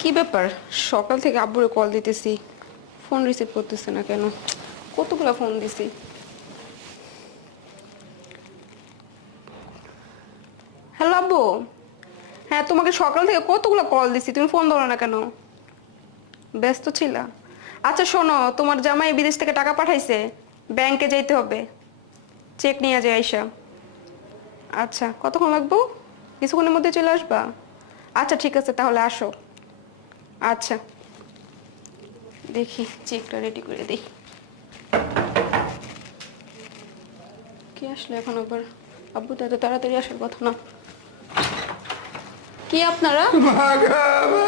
কি ব্যাপার? সকাল থেকে আব্বুরে কল দিতেছি। ফোন রিসিভ করতেছে না কেন? কতগুলো ফোন দিছি? হ্যালো আব্বু? হ্যাঁ তোমাকে সকাল থেকে কতগুলো কল দিছি? তুমি ফোন ধরো না কেন? ব্যস্ত ছিলা। আচ্ছা শোনো, তোমার জামাই বিদেশ থেকে টাকা পাঠাইছে। ব্যাংকে যাইতে হবে। চেক নিয়ে যায় আইসা। আচ্ছা কতক্ষণ লাগবো? কিছুক্ষণের মধ্যে চলে আসবা? আচ্ছা ঠিক আছে, তাহলে আসো। আচ্ছা। দেখি চেকটা রেডি করে দিই। কি আসলে এখন আবার? আব্বু তো এত তাড়াতাড়ি আসার কথা না। কি আপনারা? মা গো, মা।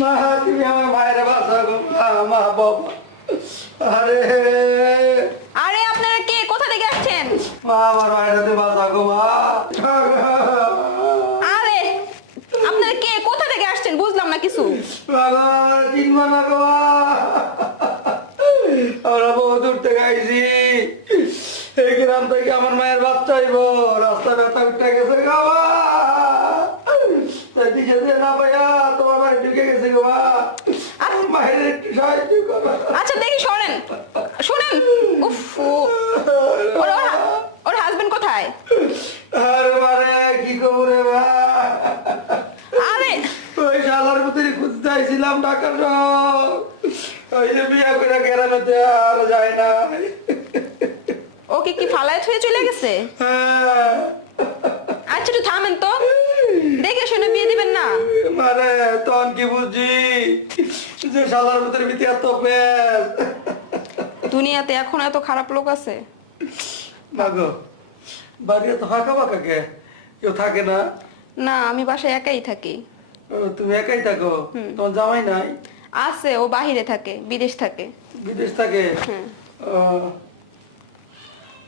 মা তুমি আমার মায়ের বাসা গো। মা মা বাবা। আরে। আরে আপনারা কে? কোথা থেকে আসছেন? মা আমার মায়ের বাসা গো মা আরে আপনারা কে কোথা থেকে আসছেন বুঝলাম না কিছু? চিনবা না গো আমরা বহু দূর থেকে আইছি। এই গ্রাম থেকে আমার মায়ের বাচ্চা হইব রাস্তা ব্যথা উঠে গেছে গাওয়া না পাইয়া তোমার বাড়ি ঢুকে গেছে গো মা। মায়ের একটু সাহায্য করো। আচ্ছা দেখি শোনেন শোনেন উফ ও, ওর ওর- ওর হাজবেন্ড কোথায় আরে মারে কি খবর রে মা আরে ওই শালার ভিতরে খুঁজতে আইছিলাম ঢাকার শহর। ওই যে বিয়া করে গ্রামেতে আর যায় না ওকে কি ফালায় ছুঁয়ে চলে গেছে? হ্যাঁ। আচ্ছা একটু থামেন তো। দেখে শুনে বিয়ে দিবেন না। মানে তখন কি বুঝছি যে শালার ভিতরে ভিতরে এত পেস দুনিয়াতে এখন এত খারাপ লোক আছে। মাগো বাড়ি তো ফাঁকা ফাঁকা কে? কেউ থাকে না? না আমি বাসায় একাই থাকি। তুমি একাই থাকো? তোমার জামাই নাই? আছে ও বাহিরে থাকে বিদেশ থাকে। বিদেশ থাকে?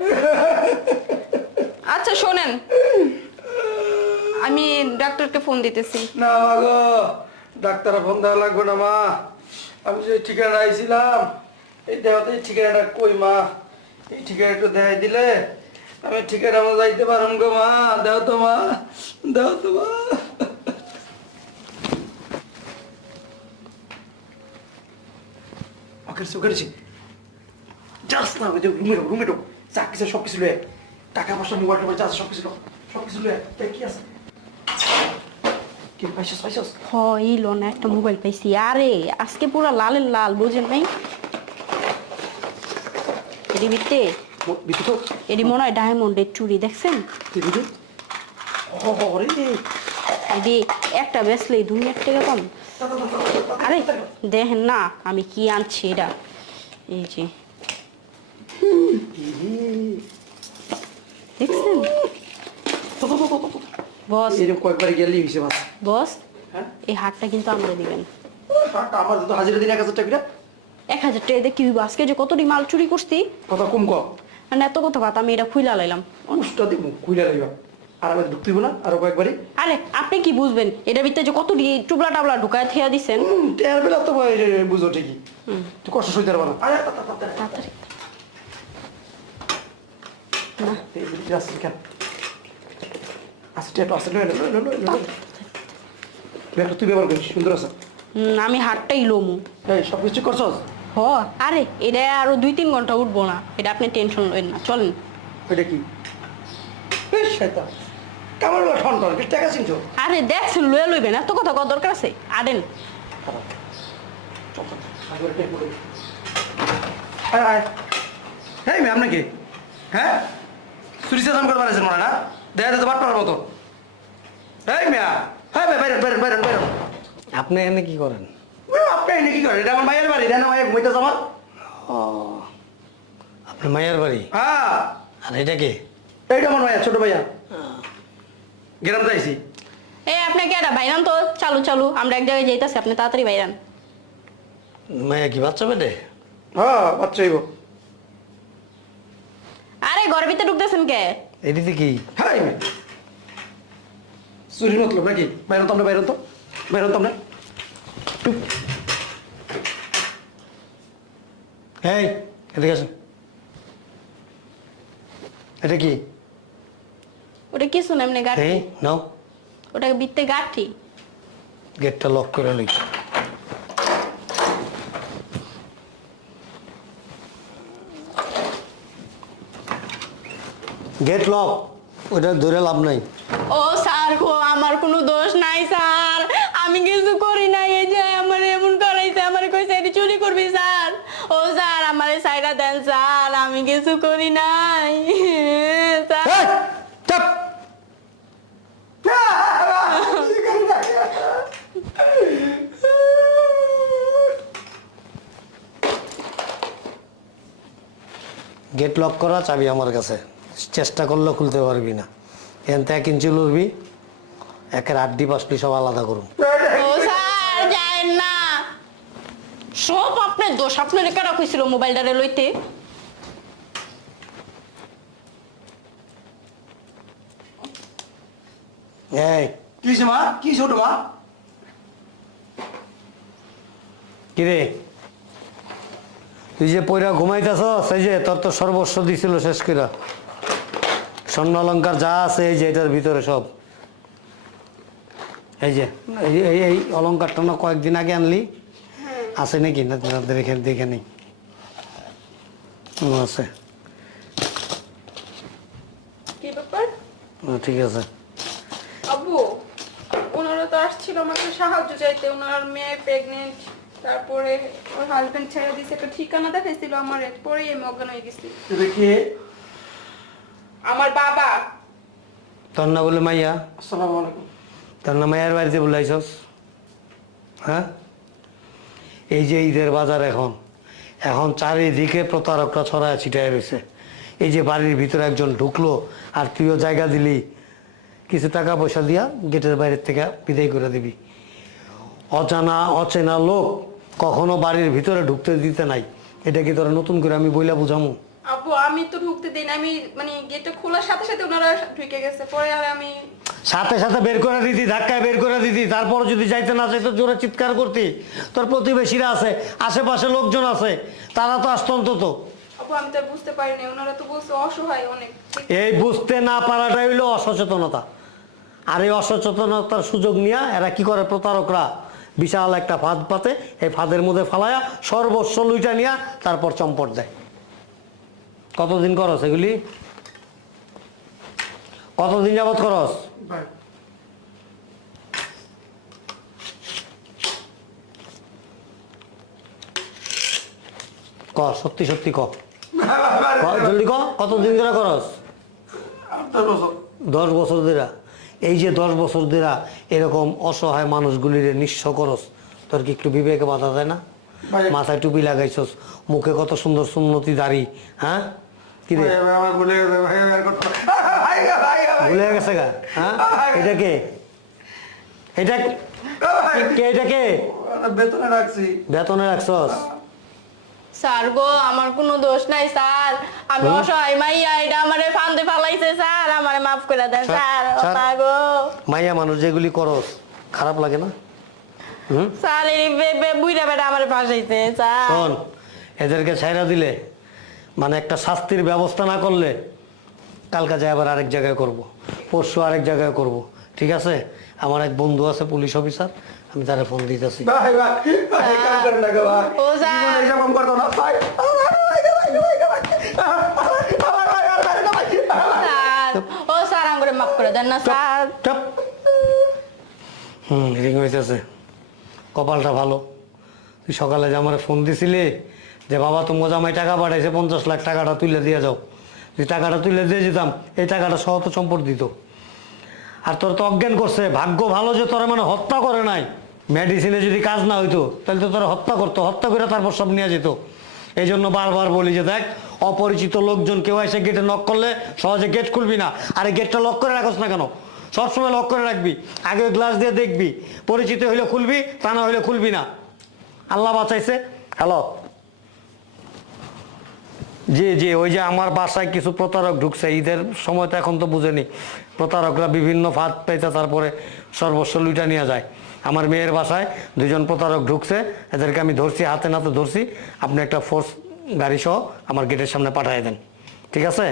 আচ্ছা শোনেন। আমি ডাক্তারকে ফোন দিতেছি। না মাগো ডাক্তার ফোন দেওয়া লাগবে না, মা। আমি যে ঠিকানা আইছিলাম, এই দেওয়াতে ঠিকানাটা কই, মা? এই ঠিকানা একটু দেখাই দিলে আমি ঠিকানা মতো যাইতে পারুম গো, মা। দেও তো, মা। দেও তো, মা। ওকেছি ওকেছি যাস না ওই রুমে রুমে ঢোক যা কিছু সব কিছু লয়ে টাকা পয়সা মোবাইল টোবাইল যা আছে সব কিছু সব কিছু লয়ে দেখ কি আছে? কি পাইছিস পাইছিস? হ এই লোন একটা মোবাইল পাইছি। আরে আজকে পুরো লালের লাল বুঝেন নাই? এটি বিতে এটি মনে হয় ডায়মন্ডের চুড়ি দেখছেন? তুই এটি একটা লাখ টাকা কম। আরে দেখেন না আমি কি আনছি এটা? এই যে দেখছেন বস। এরকম কয়েকবার বাস। বস হ্যাঁ? এই হাটটা কিন্তু আমরা দিবেন আমার তো হাজিরা দিন এক হাজার টাকা এক হাজার টাকা দিয়ে কি হইবো? আজকে? যে কতটি মাল চুরি করছি? কথা কম ক। মানে এত কথা কথা আমি এটা খুইলা লাইলাম। অনুষ্ঠা দিব কুইলা লাগবে আর আমি ঢুকতেইব না আরও কয়েকবারই। আরে আপনি কি বুঝবেন? এটার ভিতরে যে কতটি টুবলা টাবলা ঢুকায় থিয়া দিছেন? টের বেলা তো বুঝো ঠিকই। তুই কষ্ট সইতে পারব না। আরে। তাড়াতাড়ি। এই বিড়িটা আসছে কেন? আসছে, একটু আসছে, লয়ে নে, লয়ে নে, লয়ে নে, লয়ে নে। ব্যাগটা তুই ব্যবহার করিস সুন্দর আছে আমি হাটটাই লমু এই সব কিছু করছস হ আরে এটা আরও দুই তিন ঘণ্টা উঠবো না এটা আপনি টেনশন লইন না চলেন এটা কি বেশ শয়তান কামার বেলা ঠন ঠন টাকা চিনছো আরে দেখছেন লয়ে লইবেন এত কথা কত দরকার আছে আরেন আয় আয় হ্যাঁ ম্যাম নাকি হ্যাঁ চুরি চালান করে পারেছেন মনে না? দেখা যেতে পারবার মতো। এই মিয়া হ্যাঁ ভাই বাইরেন বাইরেন বাইরেন বাইরেন। আপনি এনে কি করেন? আপনি এনে কি করেন? এটা আমার ভাইয়ের বাড়ি এটা না ভাইয়ের ঘুমাইতে আমার। ও আপনার মায়ের বাড়ি? হ্যাঁ। আর এটা কে? এইটা আমার ভাইয়া ছোট ভাইয়া। গ্রাম যাইছি এ আপনি কি এটা? বাইরান তো? চালু চালু। আমরা এক জায়গায় যাইতাছি আপনি তাড়াতাড়ি বাইরান। মায়া কি বাচ্চা পেটে হ্যাঁ বাচ্চা হইব। আরে ঘরের ভিতরে ঢুকতেছেন কে? এটিতে কি? হ্যাঁ চুরির মতলব নাকি? বাইরন তো বাইরন তো। বাইরন তো আমরা। এই এদিকে আসেন। এটা কি? ওটা কি না এমনি গাঠি। নাও। ওটা বিত্তে গাঠি। গেটটা লক করে লই। গেট লক ওটা ধরে লাভ নাই। ও স্যার গো আমার কোনো দোষ নাই স্যার। আমি কিছু করি নাই এই যে আমার এমন করাইছে আমার কইছে এটি চুরি করবি স্যার? ও স্যার আমার সাইডা দেন স্যার। আমি কিছু করি নাই। স্যার। গেট লক করা চাবি আমার কাছে। চেষ্টা করলেও খুলতে পারবি না। এখান থেকে এক ইঞ্চি লড়বি একের আড্ডি পাসলি সব আলাদা করুন। স্যার যায়েন না। সব আপনার দোষ। আপনার কইছিল মোবাইলটারে লইতে। এই। কি মা? কি ছোট মা? কিরে তুই যে পয়রা ঘুমাইতেছ সেই যে তোর তো সর্বস্ব দিছিল শেষ করে স্বর্ণ অলঙ্কার যা আছে এই যে এটার ভিতরে সব। এই যে এই- এই অলঙ্কারটা না কয়েকদিন আগে আনলি। আছে নাকি? না তোরা দেখে দেখে নেই আছে। কি ব্যাপার? ও, ঠিক আছে। আব্বু ওনারা তো আসছিল আমাকে সাহায্য চাইতে। ওনার মেয়ে প্রেগনেন্ট তারপরে ওর হাজবেন্ড ছেড়ে দিয়েছে একটা ঠিকানা দেখাইছিল আমার পরেই আমি অজ্ঞান হয়ে গেছি আমার বাবা। তোর না বলে মাইয়া? আসসালামু আলাইকুম। তোর না মাইয়ার বাড়িতে বলাইছস হ্যাঁ? এই যে ঈদের বাজার এখন এখন চারিদিকে প্রতারকরা ছড়ায় ছিটায় রয়েছে। এই যে বাড়ির ভিতরে একজন ঢুকলো আর তুইও জায়গা দিলি কিছু টাকা পয়সা দিয়া গেটের বাইরের থেকে বিদায় করে দিবি। অজানা অচেনা লোক কখনো বাড়ির ভিতরে ঢুকতে দিতে নাই। এটা কি তোরা নতুন করে আমি বইলা বুঝামু? আব্বু আমি তো ঢুকতে দিই না আমি মানে গেটটা খোলার সাথে সাথে ওনারা ঢুকে গেছে। পরে আর আমি সাথে সাথে বের করে দিতি ধাক্কায় বের করে দিতি তারপর যদি যাইতে না চাইতো জোরে চিৎকার করতি। তোর প্রতিবেশীরা আছে আশেপাশে লোকজন আছে তারা তো আসতো অন্তত। আব্বু আমি তো আর বুঝতে পারিনি ওনারা তো বলছে অসহায় অনেক। এই বুঝতে না পারাটাই হইল অসচেতনতা। আর এই অসচেতনতার সুযোগ নিয়ে এরা কি করে প্রতারকরা? বিশাল একটা ফাঁদ পাতে এই ফাঁদের মধ্যে ফালায়া সর্বস্ব লুইটা নিয়ে তারপর চম্পট দেয়। কতদিন করস এগুলি? কতদিন যাবত করস? ভাই ক সত্যি সত্যি ক। ক, জলদি ক কতদিন ধরে করস? দশ বছর ধরে। এই যে দশ বছর ধরে এরকম অসহায় মানুষগুলির নিঃস্ব করস তোর কি একটু বিবেকে বাধা দেয় না? মাথায় টুপি লাগাইছস মুখে কত সুন্দর সুন্নতি দাড়ি হ্যাঁ? কি রে? ভাই, ভাই, আমার ভুলে গেছে ভাই ভাই, আর করতে না। ভাই, ভাই, ভাই, ভুলে গেছে গা হ্যাঁ? এটা কে? এটা কে? এটা কে? বেতনে রাখছি। বেতনে রাখছস? স্যার গো আমার কোনো দোষ নাই স্যার। আমি অসহায় মাইয়া এটা আমারে ফান্দে ফালাইছে স্যার। আমারে মাফ করে দেন স্যার, গো। মাইয়া মানুষ যেগুলি করস খারাপ লাগে না? স্যার আমার শোন এদেরকে ছাইরা দিলে মানে একটা শাস্তির ব্যবস্থা না করলে কালকা আবার আরেক জায়গায় করব। পরশু আরেক জায়গায় করব। ঠিক আছে? আমার এক বন্ধু আছে পুলিশ অফিসার আমি তারা ফোন দিতেছি। হম রিং হয়েছে কপালটা ভালো। তুই সকালে যে আমার ফোন দিছিলি যে, বাবা তোমার জামাই টাকা পাঠাইছে, পঞ্চাশ লাখ টাকাটা তুলে দিয়ে যাও। যদি টাকাটা তুলে দিয়ে যেতাম, এই টাকাটা সহ তো সম্পদ দিত। আর তোর তো অজ্ঞান করছে, ভাগ্য ভালো যে তোরা মানে হত্যা করে নাই। মেডিসিনে যদি কাজ না হইতো, তাহলে তো তোরা হত্যা করতো, হত্যা করে তারপর সব নিয়ে যেত। এই জন্য বারবার বলি যে, দেখ, অপরিচিত লোকজন কেউ এসে গেটে নক করলে সহজে গেট খুলবি না। আর গেটটা লক করে রাখোস না কেন? সবসময় লক করে রাখবি। আগে গ্লাস দিয়ে দেখবি। পরিচিত হইলে খুলবি, তা না হইলে খুলবি না। আল্লাহ বাঁচাইছে। হ্যালো জি জি, ওই যে আমার বাসায় কিছু প্রতারক ঢুকছে। ঈদের সময় তো এখন তো বুঝেনি। প্রতারকরা বিভিন্ন ফাঁদ পেতে তারপরে সর্বস্ব লুইটা নিয়ে যায়। আমার মেয়ের বাসায় দুজন প্রতারক ঢুকছে। এদেরকে আমি ধরছি, হাতে নাতে ধরছি। আপনি একটা ফোর্স গাড়ি সহ আমার গেটের সামনে পাঠিয়ে দেন। ঠিক আছে?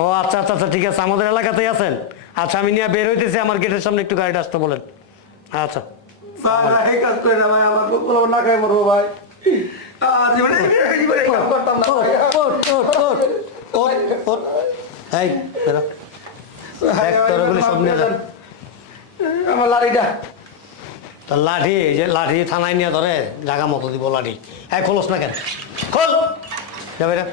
ও আচ্ছা আচ্ছা আচ্ছা ঠিক আছে আমাদের এলাকাতেই আছেন। আচ্ছা আমি নিয়ে বের হইতেছি আমার গেটের সামনে একটু গাড়িটা আসতে বলেন। আচ্ছা। আমার লাড়িটা। তা লাঠি এই যে লাঠি থানায় নিয়ে ধরে জাগা মতো দিব লাঠি হ্যাঁ খোলস না কেন খোল যাবে রে